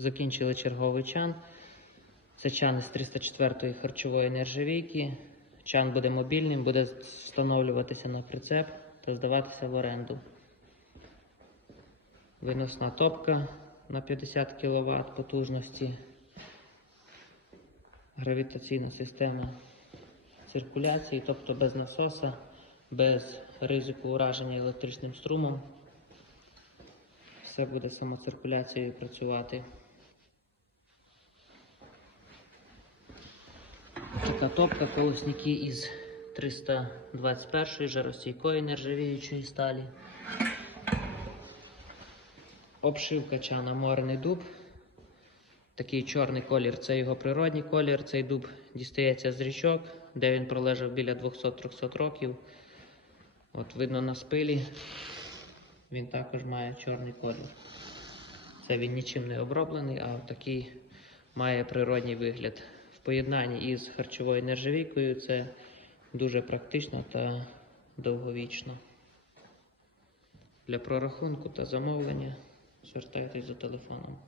Закінчили черговий чан. Це чан із 304-ї харчової нержавійки. Чан буде мобільним, буде встановлюватися на прицеп та здаватися в оренду. Виносна топка на 50 кВт потужності. Гравітаційна система циркуляції, тобто без насоса, без ризику ураження електричним струмом. Все буде самоциркуляцією працювати. Така топка колосники із 321 жаростійкої нержавіючої сталі. Обшивка чана морний дуб. Такий чорний колір це його природній колір. Цей дуб дістається з річок, де він пролежав біля 200-300 років. От видно на спилі. Він також має чорний колір. Це він нічим не оброблений, а такий має природній вигляд. Поєднанні із харчовою нержавійкою це дуже практично та довговічно. Для прорахунку та замовлення звертайтесь за телефоном.